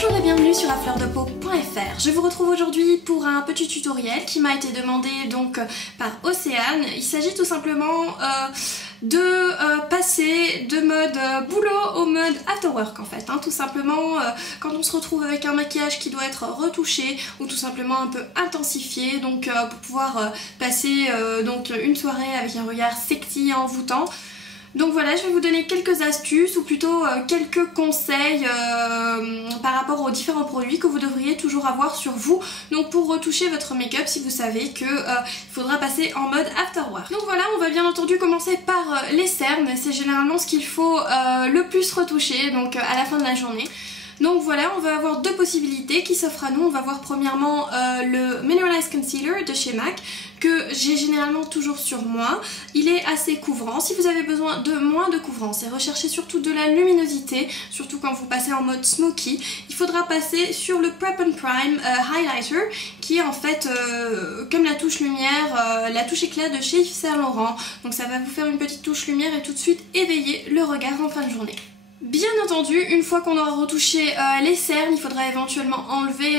Bonjour et bienvenue sur afleurdepeau.fr. Je vous retrouve aujourd'hui pour un petit tutoriel qui m'a été demandé donc par Océane. Il s'agit tout simplement de passer de mode boulot au mode after work en fait. Tout simplement quand on se retrouve avec un maquillage qui doit être retouché ou tout simplement un peu intensifié, donc pour pouvoir passer donc une soirée avec un regard sexy et envoûtant. Donc voilà, je vais vous donner quelques astuces ou plutôt quelques conseils par rapport aux différents produits que vous devriez toujours avoir sur vous. Donc pour retoucher votre make-up si vous savez que il faudra passer en mode after work. Donc voilà, on va bien entendu commencer par les cernes. C'est généralement ce qu'il faut le plus retoucher donc à la fin de la journée. Donc voilà, on va avoir deux possibilités qui s'offrent à nous. On va voir premièrement le Mineralized Concealer de chez MAC que j'ai généralement toujours sur moi. Il est assez couvrant. Si vous avez besoin de moins de couvrance et recherchez surtout de la luminosité, surtout quand vous passez en mode smoky, il faudra passer sur le Prep and Prime Highlighter qui est en fait comme la touche lumière, la touche éclat de chez Yves Saint Laurent. Donc ça va vous faire une petite touche lumière et tout de suite éveiller le regard en fin de journée. Bien entendu, une fois qu'on aura retouché les cernes, il faudra éventuellement enlever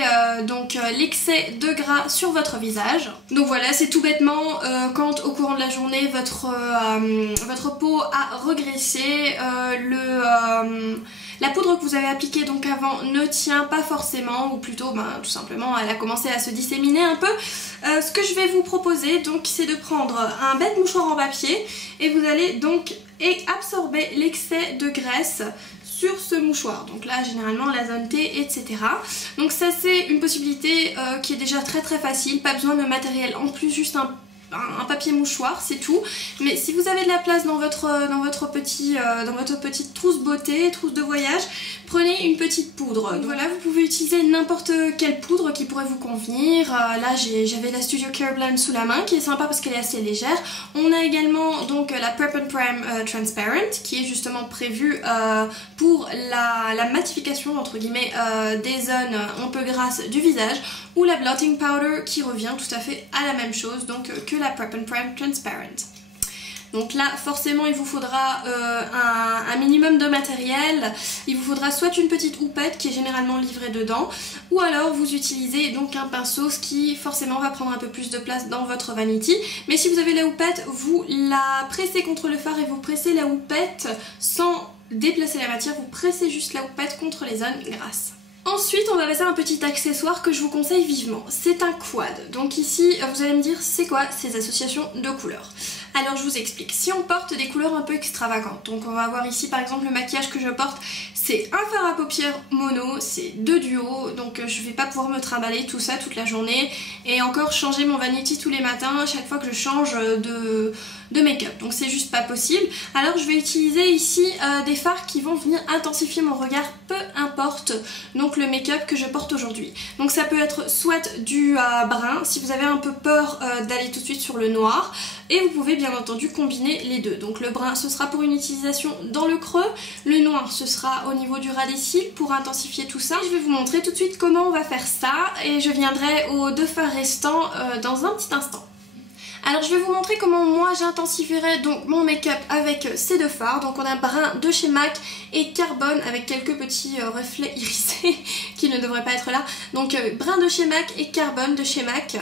l'excès de gras sur votre visage. Donc voilà, c'est tout bêtement quand au courant de la journée votre peau a régressé, la poudre que vous avez appliquée donc avant ne tient pas forcément, ou plutôt tout simplement elle a commencé à se disséminer un peu. Ce que je vais vous proposer donc c'est de prendre un bête mouchoir en papier et vous allez donc absorber l'excès de graisse sur ce mouchoir. Donc là généralement la zone T, etc. Donc ça c'est une possibilité qui est déjà très facile, pas besoin de matériel en plus, juste un papier mouchoir, c'est tout. Mais si vous avez de la place dans votre petite trousse beauté, trousse de voyage, prenez une petite poudre. Donc voilà, vous pouvez utiliser n'importe quelle poudre qui pourrait vous convenir. Là j'avais la Studio Care Blend sous la main qui est sympa parce qu'elle est assez légère. On a également donc la Prep and Prime Transparent qui est justement prévue pour la matification entre guillemets des zones un peu grasses du visage, ou la Blotting Powder qui revient tout à fait à la même chose donc que la Prep and Prime Transparent. Donc là forcément il vous faudra un minimum de matériel. Il vous faudra soit une petite houppette qui est généralement livrée dedans, ou alors vous utilisez donc un pinceau, ce qui forcément va prendre un peu plus de place dans votre vanity. Mais si vous avez la houppette, vous la pressez contre le fard et vous pressez la houppette sans déplacer la matière, vous pressez juste la houppette contre les zones grasses. Ensuite on va passer à un petit accessoire que je vous conseille vivement, c'est un quad. Donc ici vous allez me dire c'est quoi ces associations de couleurs? Alors je vous explique, si on porte des couleurs un peu extravagantes, donc on va avoir ici par exemple le maquillage que je porte, c'est un fard à paupières mono, c'est 2 duos, donc je vais pas pouvoir me trimballer tout ça toute la journée et encore changer mon vanity tous les matins à chaque fois que je change de make-up, donc c'est juste pas possible. Alors je vais utiliser ici des fards qui vont venir intensifier mon regard, peu importe donc le make-up que je porte aujourd'hui. Donc ça peut être soit du brun si vous avez un peu peur d'aller tout de suite sur le noir, et vous pouvez bien entendu combiner les deux. Donc le brun ce sera pour une utilisation dans le creux, le noir ce sera au niveau du ras des cils pour intensifier tout ça. Je vais vous montrer tout de suite comment on va faire ça et je viendrai aux deux fards restants dans un petit instant. Alors je vais vous montrer comment moi j'intensifierai donc mon make-up avec ces deux fards. Donc on a brun de chez MAC et carbone avec quelques petits reflets irisés qui ne devraient pas être là. Donc brun de chez MAC et carbone de chez MAC.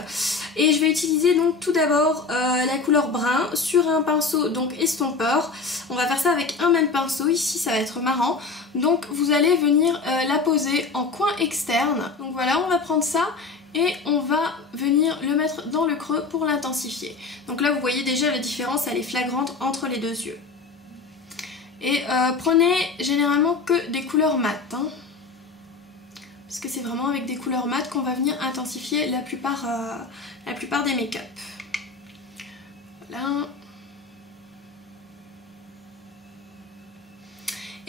Et je vais utiliser donc tout d'abord la couleur brun sur un pinceau donc estompeur. On va faire ça avec un même pinceau, ici ça va être marrant. Donc vous allez venir la poser en coin externe. Donc voilà, on va prendre ça et on va venir le mettre dans le creux pour l'intensifier. Donc là vous voyez déjà la différence, elle est flagrante entre les deux yeux. Et prenez généralement que des couleurs mates, parce que c'est vraiment avec des couleurs mates qu'on va venir intensifier la plupart des make-up. Voilà.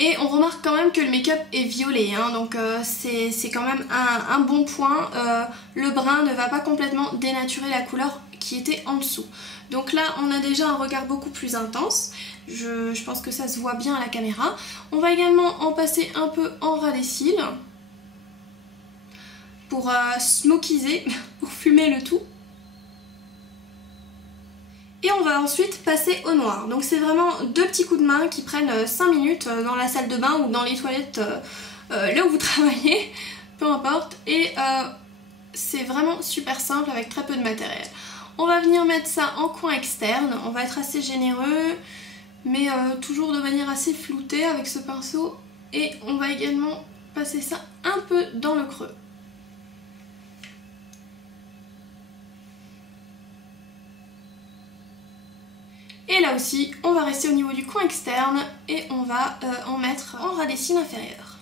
Et on remarque quand même que le make-up est violet, donc c'est quand même un bon point. Le brun ne va pas complètement dénaturer la couleur qui était en dessous. Donc là on a déjà un regard beaucoup plus intense. Je pense que ça se voit bien à la caméra. On va également en passer un peu en ras des cils pour smokiser, pour fumer le tout. Et on va ensuite passer au noir. Donc c'est vraiment deux petits coups de main qui prennent 5 minutes dans la salle de bain ou dans les toilettes là où vous travaillez. peu importe, et c'est vraiment super simple avec très peu de matériel. On va venir mettre ça en coin externe, on va être assez généreux, mais toujours de manière assez floutée avec ce pinceau, et on va également passer ça un peu dans le creux. Et là aussi, on va rester au niveau du coin externe et on va en mettre en ras des cils inférieurs.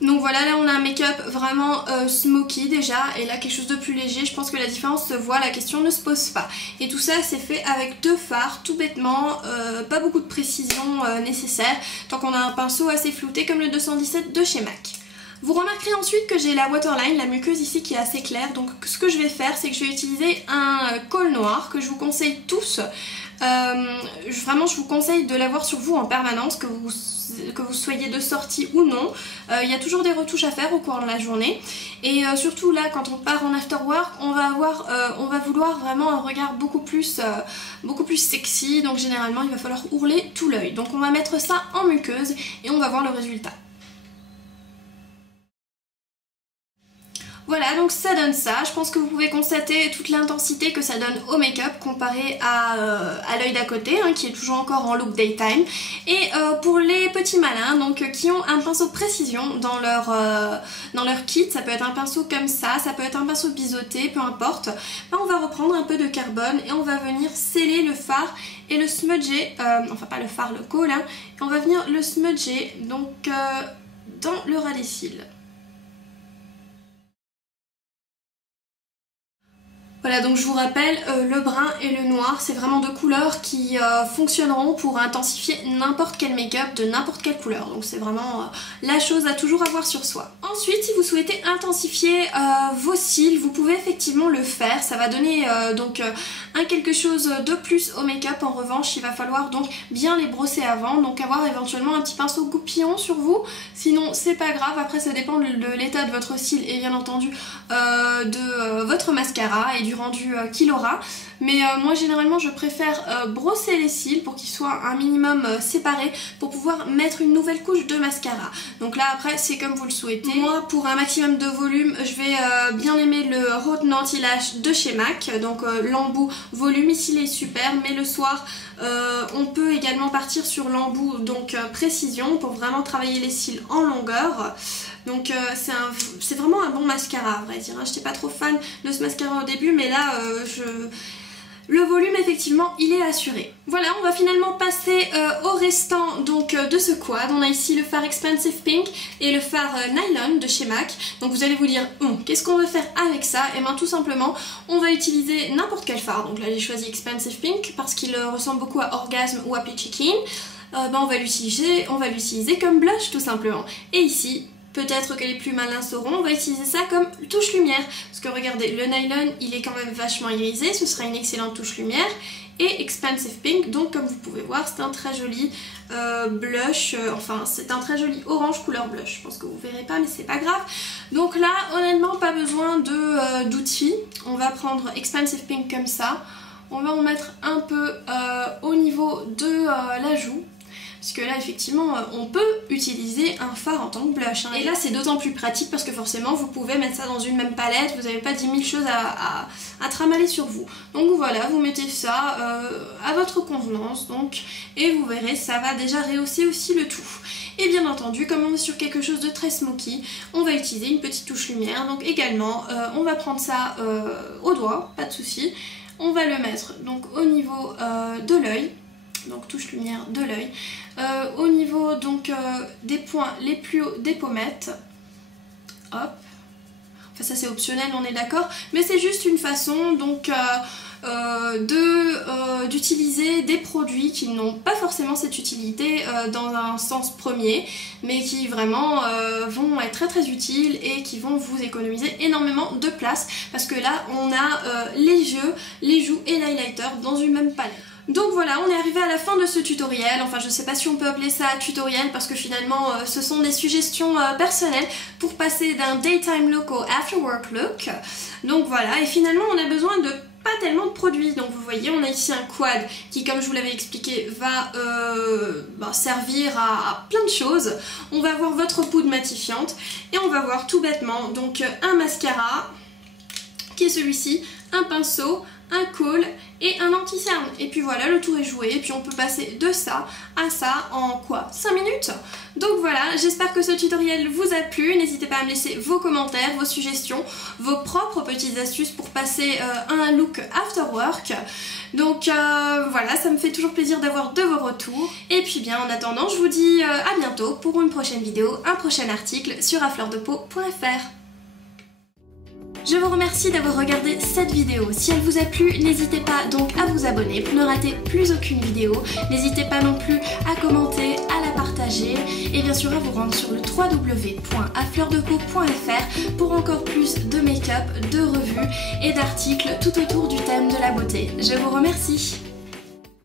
Donc voilà, là on a un make-up vraiment smoky déjà, et là quelque chose de plus léger. Je pense que la différence se voit, la question ne se pose pas. Et tout ça c'est fait avec 2 fards, tout bêtement, pas beaucoup de précision nécessaire, tant qu'on a un pinceau assez flouté comme le 217 de chez MAC. Vous remarquerez ensuite que j'ai la waterline, la muqueuse ici qui est assez claire, donc ce que je vais faire c'est que je vais utiliser un col noir que je vous conseille tous. Vraiment je vous conseille de l'avoir sur vous en permanence, que vous soyez de sortie ou non. Il y a toujours des retouches à faire au cours de la journée, et surtout là quand on part en after work on va vouloir vraiment un regard beaucoup plus sexy, donc généralement il va falloir ourler tout l'œil. Donc on va mettre ça en muqueuse et on va voir le résultat. Voilà, donc ça donne ça. Je pense que vous pouvez constater toute l'intensité que ça donne au make-up comparé à l'œil d'à côté, hein, qui est toujours encore en look daytime. Et pour les petits malins, donc qui ont un pinceau précision dans leur kit, ça peut être un pinceau comme ça peut être un pinceau biseauté, peu importe. Là, on va reprendre un peu de carbone et on va venir sceller le fard et le smudger, enfin pas le fard, le col, hein, et on va venir le smudger donc dans le ras des cils. Voilà, donc je vous rappelle, le brun et le noir, c'est vraiment 2 couleurs qui fonctionneront pour intensifier n'importe quel make-up de n'importe quelle couleur. Donc c'est vraiment la chose à toujours avoir sur soi. Ensuite, si vous souhaitez intensifier vos cils, vous pouvez effectivement le faire. Ça va donner quelque chose de plus au make-up. En revanche, il va falloir donc bien les brosser avant. Donc avoir éventuellement un petit pinceau goupillon sur vous. Sinon, c'est pas grave. Après, ça dépend de l'état de votre cil et bien entendu de votre mascara et du rendu qu'il aura, mais moi généralement je préfère brosser les cils pour qu'ils soient un minimum séparés pour pouvoir mettre une nouvelle couche de mascara. Donc là après c'est comme vous le souhaitez. Moi pour un maximum de volume je vais bien aimer le Haute Anti-Lash de chez MAC, donc l'embout volume ici il est super, mais le soir on peut également partir sur l'embout donc précision pour vraiment travailler les cils en longueur. Donc c'est vraiment un bon mascara à vrai dire, hein. J'étais pas trop fan de ce mascara au début, mais là le volume effectivement il est assuré. Voilà, on va finalement passer au restant donc de ce quad. On a ici le fard Expensive Pink et le fard Nylon de chez MAC. Donc vous allez vous dire qu'est-ce qu'on va faire avec ça? Et bien tout simplement on va utiliser n'importe quel fard. Donc là j'ai choisi Expensive Pink parce qu'il ressemble beaucoup à Orgasm ou à Peachy Keen. On va l'utiliser comme blush tout simplement. Et ici, peut-être que les plus malins sauront, on va utiliser ça comme touche lumière. Parce que regardez, le nylon, il est quand même vachement irisé, ce sera une excellente touche lumière. Et Expensive Pink, donc comme vous pouvez voir, c'est un très joli blush, enfin c'est un très joli orange couleur blush. Je pense que vous verrez pas, mais c'est pas grave. Donc là, honnêtement, pas besoin d'outils. On va prendre Expensive Pink comme ça. On va en mettre un peu au niveau de la joue. Parce que là effectivement on peut utiliser un fard en tant que blush, hein. Et là c'est d'autant plus pratique parce que forcément vous pouvez mettre ça dans une même palette, vous n'avez pas 10 000 choses à tramaller sur vous. Donc voilà, vous mettez ça à votre convenance donc, et vous verrez ça va déjà rehausser aussi le tout. Et bien entendu, comme on est sur quelque chose de très smoky, on va utiliser une petite touche lumière. Donc également on va prendre ça au doigt, pas de souci. On va le mettre donc au niveau de l'œil. Donc touche lumière de l'œil, au niveau donc des points les plus hauts des pommettes, hop, enfin ça c'est optionnel on est d'accord, mais c'est juste une façon donc d'utiliser des produits qui n'ont pas forcément cette utilité dans un sens premier, mais qui vraiment vont être très très utiles et qui vont vous économiser énormément de place, parce que là on a les yeux, les joues et l'highlighter dans une même palette. Donc voilà, on est arrivé à la fin de ce tutoriel. Enfin je sais pas si on peut appeler ça tutoriel parce que finalement ce sont des suggestions personnelles pour passer d'un daytime look au after work look. Donc voilà, et finalement on a besoin de pas tellement de produits. Donc vous voyez, on a ici un quad qui, comme je vous l'avais expliqué, va servir à plein de choses. On va avoir votre poudre matifiante et on va voir tout bêtement donc un mascara qui est celui-ci, un pinceau, un col et un anti-cerne. Et puis voilà, le tour est joué. Et puis on peut passer de ça à ça en quoi, 5 minutes. Donc voilà, j'espère que ce tutoriel vous a plu. N'hésitez pas à me laisser vos commentaires, vos suggestions, vos propres petites astuces pour passer un look after work. Donc voilà, ça me fait toujours plaisir d'avoir de vos retours. Et puis bien en attendant, je vous dis à bientôt pour une prochaine vidéo, un prochain article sur afleurdepeau.fr. Je vous remercie d'avoir regardé cette vidéo. Si elle vous a plu, n'hésitez pas donc à vous abonner pour ne rater plus aucune vidéo. N'hésitez pas non plus à commenter, à la partager et bien sûr à vous rendre sur le www.afleurdepeau.fr pour encore plus de make-up, de revues et d'articles tout autour du thème de la beauté. Je vous remercie.